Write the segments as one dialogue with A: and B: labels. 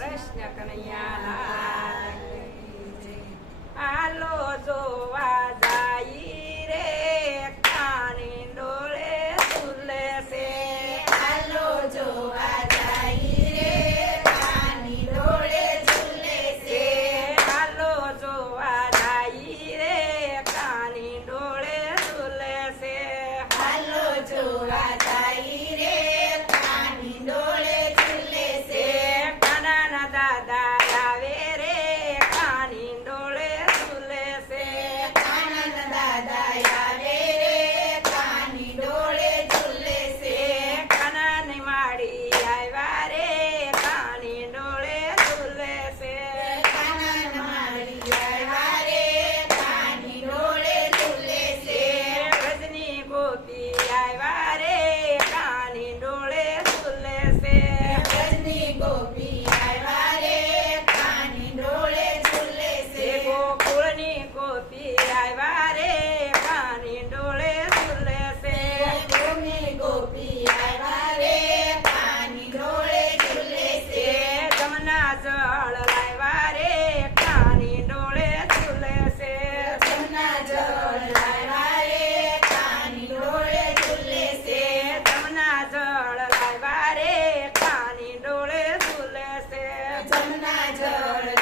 A: કૃષ્ણ કનૈયા આલો જોવા
B: I don't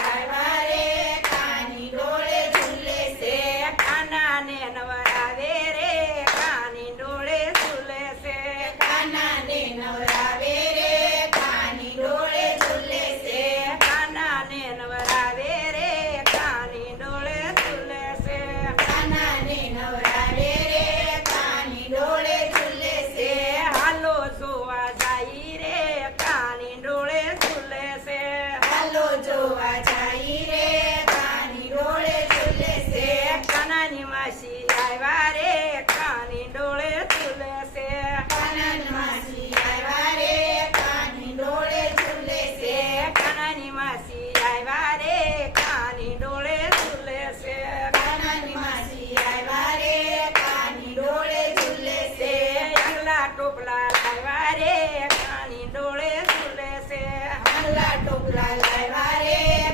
B: right la la.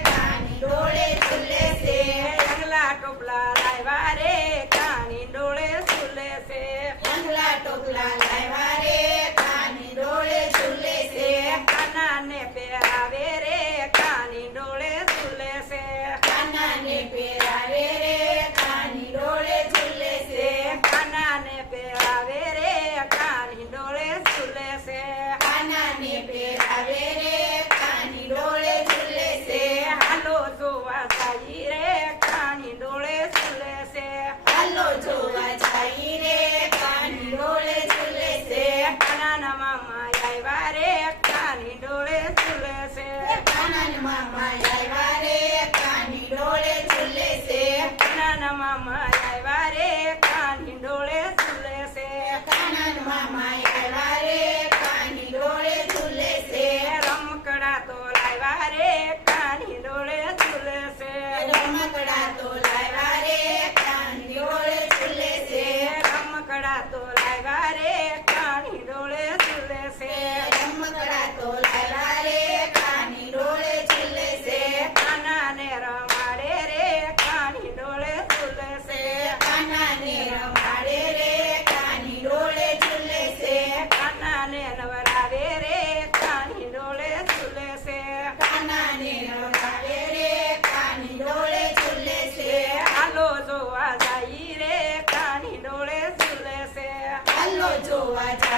B: my, my, my. do I die?